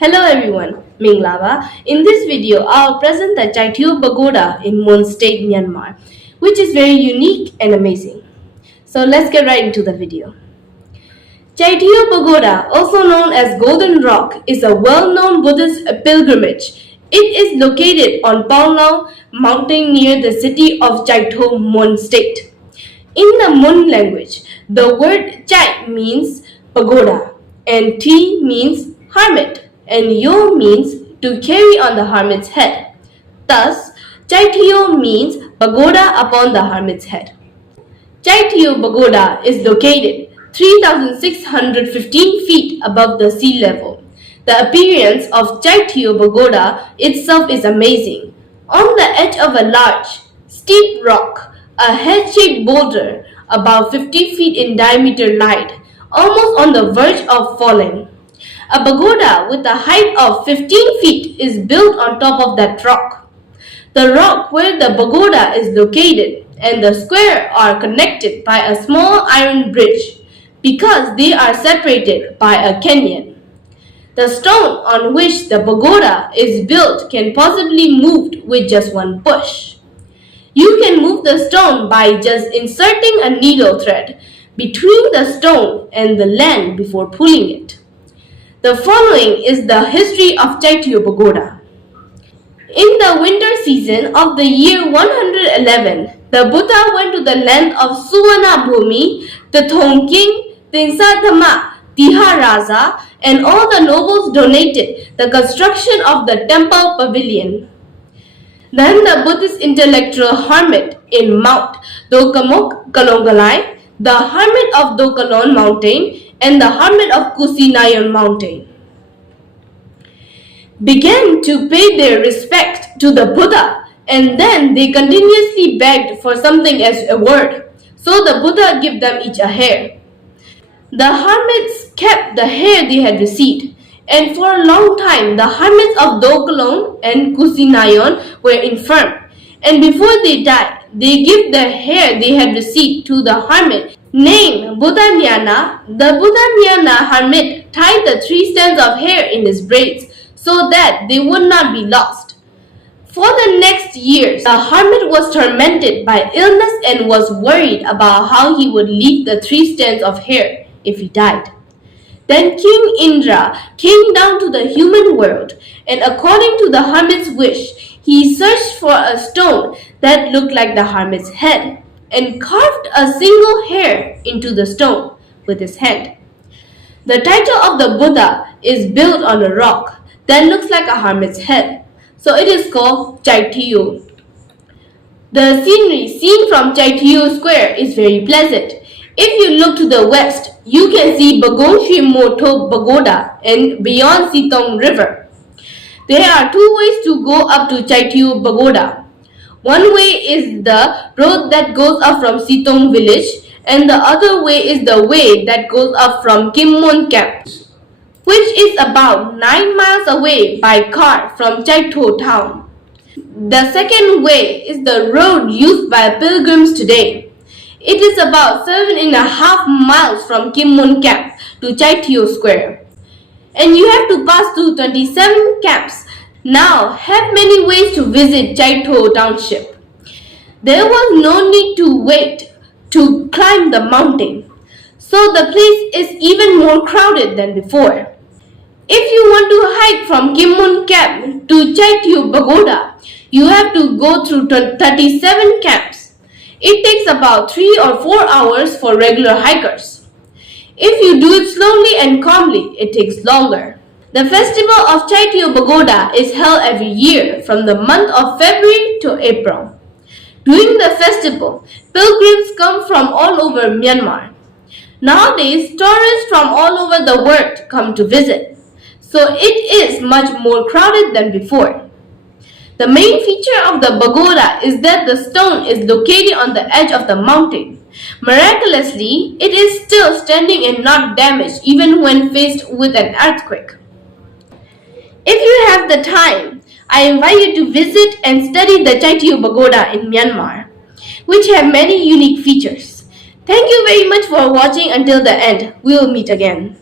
Hello everyone, Ming Lava. In this video, I'll present the Chaityo Pagoda in Mon State, Myanmar, which is very unique and amazing. So let's get right into the video. Chaityo Pagoda, also known as Golden Rock, is a well-known Buddhist pilgrimage. It is located on Paunglaw Mountain near the city of Chaito, Mon State. In the Mon language, the word Chai means pagoda and Ti means hermit and Yo means to carry on the hermit's head. Thus, Chaityo means pagoda upon the hermit's head. Chaityo Pagoda is located 3,615 feet above the sea level. The appearance of Chaityo Pagoda itself is amazing. On the edge of a large, steep rock, a head-shaped boulder about 50 feet in diameter lied, almost on the verge of falling. A pagoda with a height of 15 feet is built on top of that rock. The rock where the pagoda is located and the square are connected by a small iron bridge because they are separated by a canyon. The stone on which the pagoda is built can possibly be moved with just one push. You can move the stone by just inserting a needle thread between the stone and the land before pulling it. The following is the history of Chaityo Pagoda. In the winter season of the year 111, the Buddha went to the land of Suvarnabhumi, the Thongking, Tingsatama, Tiharaja, and all the nobles donated the construction of the temple pavilion. Then the Buddhist intellectual hermit in Mount Dokamok Kalongalai, the hermit of Dokalon Mountain, and the hermit of Kusinayon Mountain began to pay their respect to the Buddha, and then they continuously begged for something as a word. So the Buddha gave them each a hair. The hermits kept the hair they had received, and for a long time the hermits of Dokalon and Kusinayon were infirm, and before they died, they gave the hair they had received to the hermit named Buddhanyana. The Buddhanyana hermit tied the 3 strands of hair in his braids so that they would not be lost. For the next years, the hermit was tormented by illness and was worried about how he would leave the 3 strands of hair if he died. Then King Indra came down to the human world, and according to the hermit's wish, he searched for a stone that looked like the hermit's head and carved a single hair into the stone with his hand. The title of the Buddha is built on a rock that looks like a hermit's head, so it is called Chaityo. The scenery seen from Chaityo Square is very pleasant. If you look to the west, you can see Bagong Sri Moto Pagoda and beyond Sitong River. There are 2 ways to go up to Chaityo Pagoda. One way is the road that goes up from Sitong village, and the other way is the way that goes up from Kim Mon camp, which is about 9 miles away by car from Chaito town. The second way is the road used by pilgrims today. It is about 7.5 miles from Kim Mon camp to Chaityo Square, and you have to pass through 27 camps. Now have many ways to visit Chaito Township. There was no need to wait to climb the mountain, so the place is even more crowded than before. If you want to hike from Kim Mon camp to Chaityo Pagoda, you have to go through 37 camps. It takes about 3 or 4 hours for regular hikers. If you do it slowly and calmly, it takes longer. The festival of Chaityo Pagoda is held every year from the month of February to April. During the festival, pilgrims come from all over Myanmar. Nowadays, tourists from all over the world come to visit, so it is much more crowded than before. The main feature of the pagoda is that the stone is located on the edge of the mountain. Miraculously, it is still standing and not damaged even when faced with an earthquake. If you have the time, I invite you to visit and study the Chaityo Pagoda in Myanmar, which have many unique features. Thank you very much for watching until the end. We will meet again.